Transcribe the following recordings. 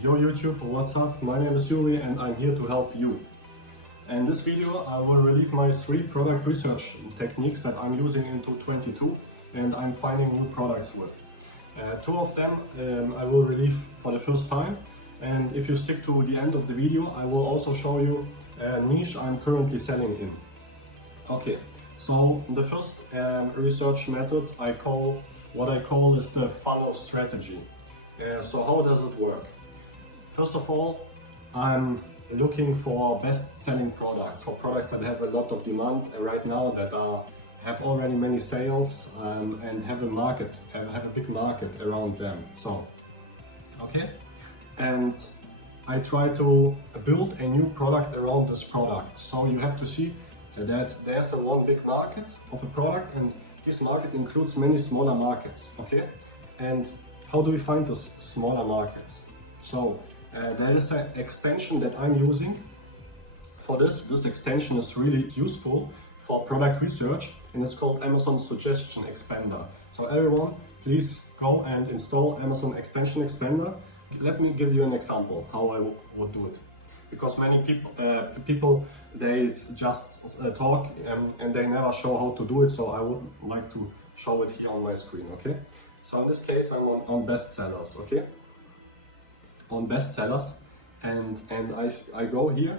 Yo YouTube, what's up? My name is Yuri and I'm here to help you. In this video I will relieve my 3 product research techniques that I'm using into 22 and I'm finding new products with. 2 of them I will relieve for the first time, and if you stick to the end of the video I will also show you a niche I'm currently selling in. Okay, so the first research method I call is the funnel strategy. So how does it work? First of all, I'm looking for best-selling products, for products that have a lot of demand right now, that have already many sales and have a big market around them. So, okay, and I try to build a new product around this product. So you have to see that there's one big market of a product, and this market includes many smaller markets. Okay, and how do we find these smaller markets? So there is an extension that I'm using for this. This extension is really useful for product research and it's called Amazon Suggestion Expander. So everyone, please go and install Amazon Extension Expander. Let me give you an example how I would do it. Because many people they just talk and they never show how to do it, so I would like to show it here on my screen, okay? So in this case I'm on bestsellers, okay? On bestsellers, and I go here,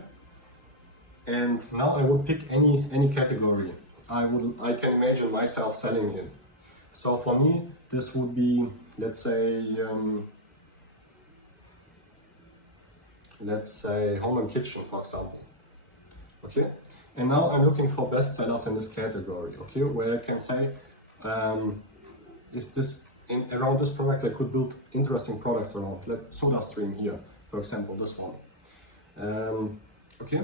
and now I would pick any category I can imagine myself selling in. So for me this would be, let's say home and kitchen, for example. Okay, and now I'm looking for bestsellers in this category. Okay, where I can say is this around this product I could build interesting products around. Let SodaStream here, for example, this one. Okay,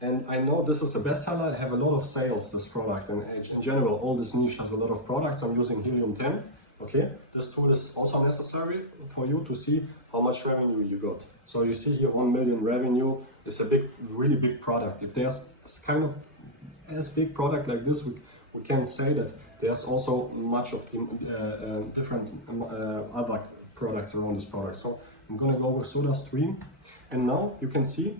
and I know this is a bestseller. I have a lot of sales, this product, and in general all this niche has a lot of products. I'm using Helium 10. Okay, this tool is also necessary for you to see how much revenue you got. So you see here 1 million revenue is a really big product. If there's kind of as big product like this, we can say that there's also much of different other products around this product. So I'm gonna go with SodaStream, and now you can see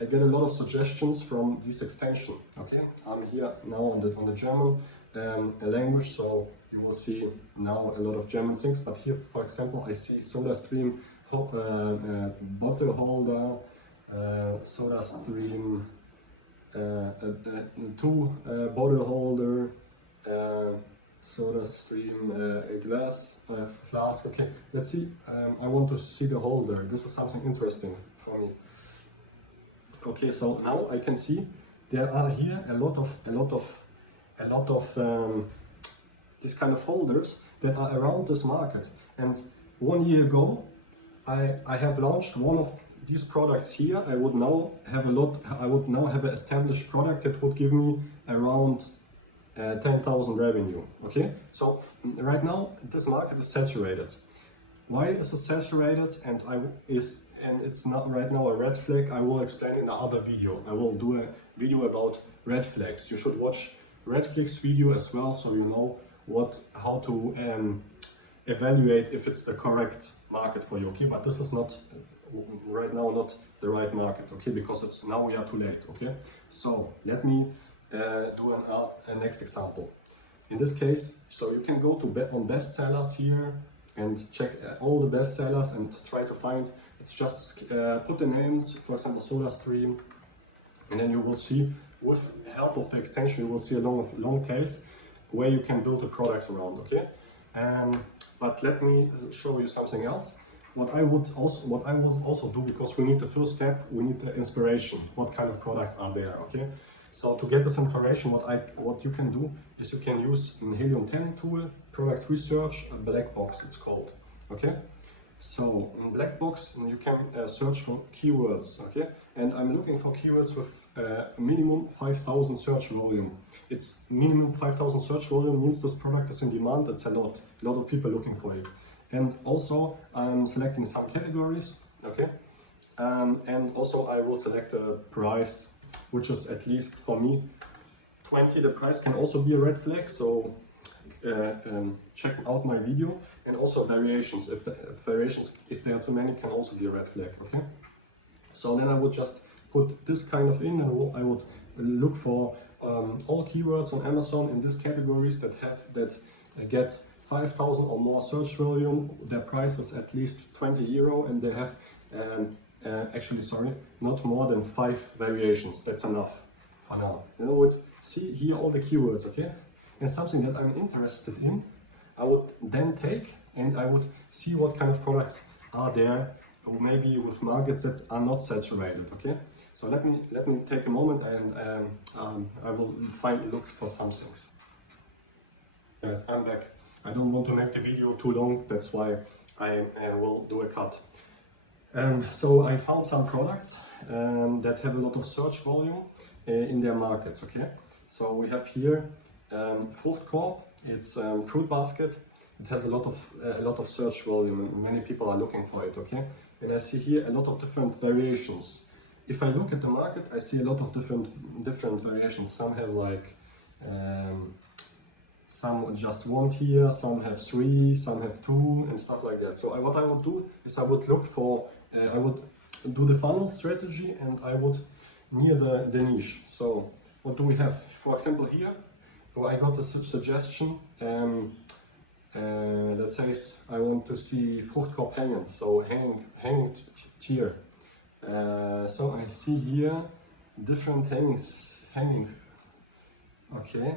I get a lot of suggestions from this extension. Okay, I'm here now on the German language, so you will see now a lot of German things. But here, for example, I see SodaStream bottle holder, SodaStream 2 bottle holder, SodaStream a glass flask. Okay, let's see. I want to see the holder. This is something interesting for me. Okay, so now I can see there are here a lot of these kind of holders that are around this market. And 1 year ago, I have launched one of these products here. I would now have an established product that would give me around 10,000 revenue. Okay, so right now this market is saturated. Why is it saturated? And it's not right now a red flag. I will explain in another video. I will do a video about red flags. You should watch red flags video as well, so you know how to evaluate if it's the correct market for you. Okay, but this is not right now not the right market. Okay, because it's now we are too late. Okay, so let me do a next example. In this case, so you can go to on bestsellers here and check all the bestsellers and try to find. It's just put the names, for example, SodaStream, and then you will see, with the help of the extension, you will see a long tails where you can build a product around. Okay, but let me show you something else. What I will also do, because we need the first step, we need the inspiration. What kind of products are there? Okay, so to get this inspiration, what you can do is you can use an Helium 10 tool, product research, a black box it's called. Okay, so in black box you can search for keywords. Okay, and I'm looking for keywords with minimum 5,000 search volume. It's minimum 5,000 search volume means this product is in demand. It's a lot of people looking for it. And also I'm selecting some categories. Okay, and also I will select a price, which is at least for me 20. The price can also be a red flag, so check out my video, and also variations. If there are too many, can also be a red flag. Okay. So then I would just put this kind of in, and I would look for all keywords on Amazon in these categories that get 5,000 or more search volume. Their price is at least €20, and they have actually, sorry, not more than 5 variations. That's enough for now. Then I would see here all the keywords, okay? And something that I'm interested in, I would then take and I would see what kind of products are there, or maybe with markets that are not saturated, okay? So let me take a moment, and I will look for some things. Yes, I'm back. I don't want to make the video too long, that's why I will do a cut. So I found some products that have a lot of search volume in their markets, okay? So we have here Fruchtkorb. It's fruit basket. It has a lot of search volume, and many people are looking for it, okay? And I see here a lot of different variations. If I look at the market, I see a lot of different variations. Some have like some just 1 tier, some have 3, some have 2, and stuff like that. So what I would do is I would look for, I would do the funnel strategy, and I would near the niche. So what do we have? For example, here, I got a suggestion that says I want to see Fruchtkorb hanging, so hanging tier. So I see here different hanging. Okay.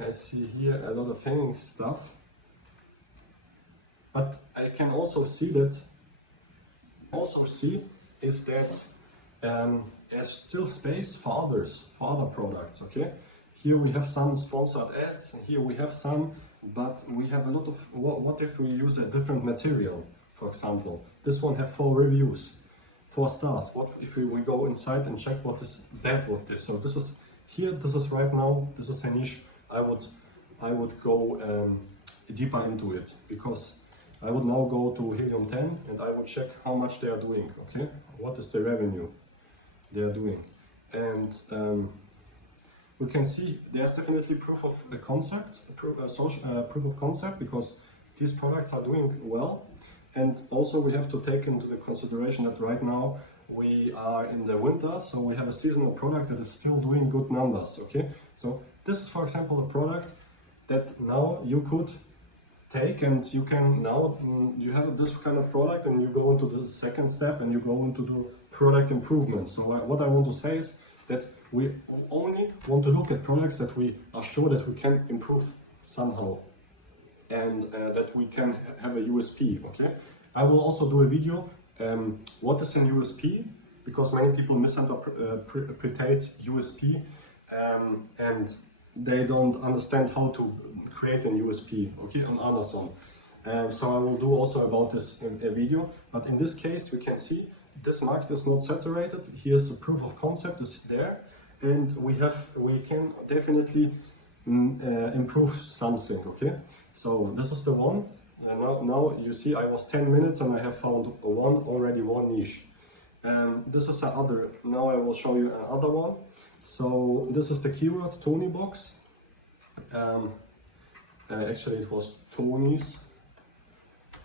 I see here a lot of hanging stuff, but I can also see that. Is that there's still space for other products. Okay. Here we have some sponsored ads, and here we have some, but we have a lot of. What if we use a different material? For example, this one have 4 reviews, 4 stars. What if we go inside and check what is bad with this? So this is here. This is right now. This is a niche. I would go deeper into it, because I would now go to Helium 10 and I would check how much they are doing. Okay, what is the revenue they are doing, and we can see there's definitely proof of concept, because these products are doing well. And also we have to take into the consideration that right now we are in the winter, so we have a seasonal product that is still doing good numbers. Okay, so this is, for example, a product that now you could take, and you can now you have this kind of product, and you go into the second step, and you go into the product improvement. So what I want to say is that we only want to look at products that we are sure that we can improve somehow, and that we can have a USP. Okay, I will also do a video what is an USP, because many people misinterpret USP, and they don't understand how to create an USP, okay, on Amazon. So I will do also about this in a video, but in this case we can see this market is not saturated. Here's the proof of concept is there, and we can definitely improve something. Okay, so this is the one, and now you see I was 10 minutes and I have found one niche. This is the other. Now I will show you another one. So this is the keyword Tony box. Actually it was Tony's.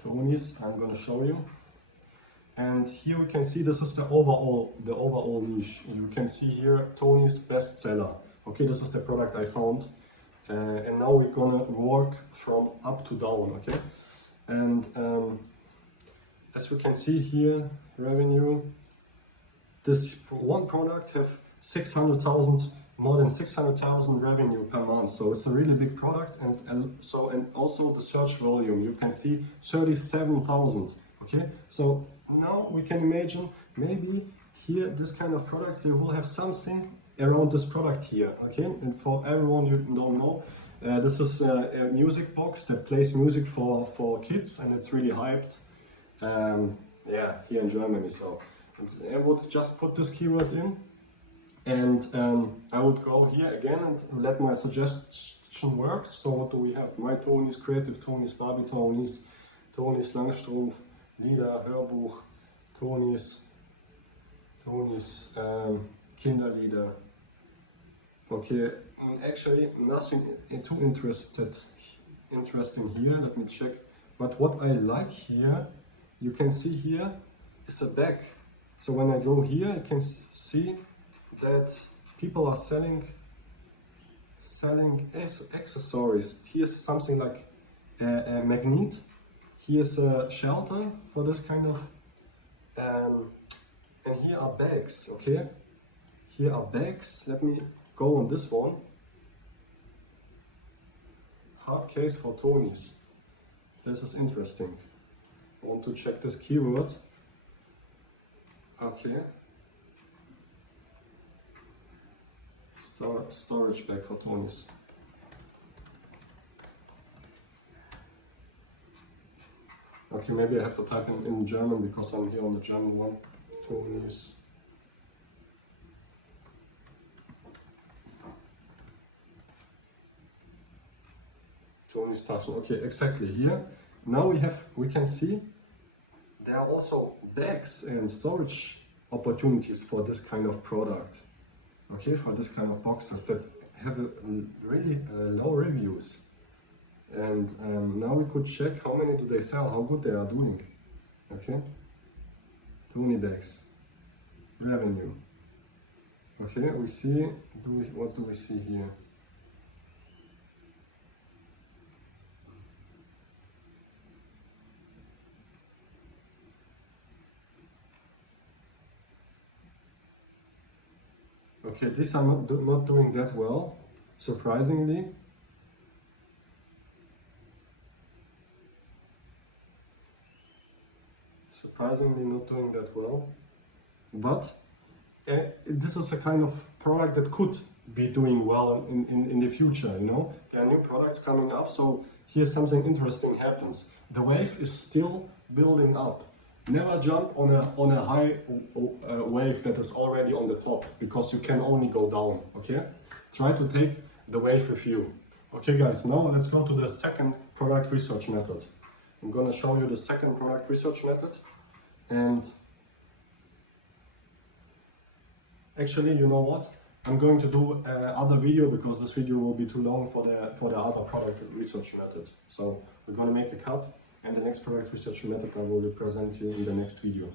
I'm going to show you. And here we can see this is the overall niche. You can see here Tony's bestseller. Okay, this is the product I found. And now we're gonna work from up to down. Okay, and as we can see here, revenue. This one product have 600,000, more than 600,000 revenue per month. So it's a really big product, and also the search volume. You can see 37,000. Okay, so now we can imagine maybe here this kind of products, they will have something around this product here. Okay, and for everyone you don't know, this is a music box that plays music for kids, and it's really hyped. Yeah, here in Germany. So I would just put this keyword in, and I would go here again and let my suggestion work. So what do we have? My Tonys, Creative Tonys, Barbie Tonys, Tonys Langstrumpf, Lieder, Hörbuch, Tonys, Kinderlieder. Okay, Actually, nothing too interesting here. Let me check. But what I like here, you can see here, is a bag. So when I go here, you can see that people are selling accessories. Here's something like a magnet. Here's a shelter for this kind of, and here are bags. Okay, here are bags. Let me go on this one. Hard case for Tonys. This is interesting. I want to check this keyword. Okay. Storage bag for Tonys. Okay, maybe I have to type in German because I'm here on the German one. Tonys. Tonys Taschen. Okay, exactly here. Now we can see there are also bags and storage opportunities for this kind of product. Okay, for this kind of boxes that have really low reviews. And now we could check how many do they sell, how good they are doing. Okay, Tony bags, revenue. Okay, we see, what do we see here? Okay, these are not doing that well, surprisingly. Surprisingly not doing that well. But this is a kind of product that could be doing well in the future, you know? There are new products coming up, so here's something interesting happens. The wave is still building up. Never jump on a high wave that is already on the top, because you can only go down, okay? Try to take the wave with you. Okay guys, now let's go to the second product research method. I'm gonna show you the second product research method. And actually, you know what? I'm going to do another video because this video will be too long for the other product research method. So we're gonna make a cut. And the next product research method I will present you in the next video.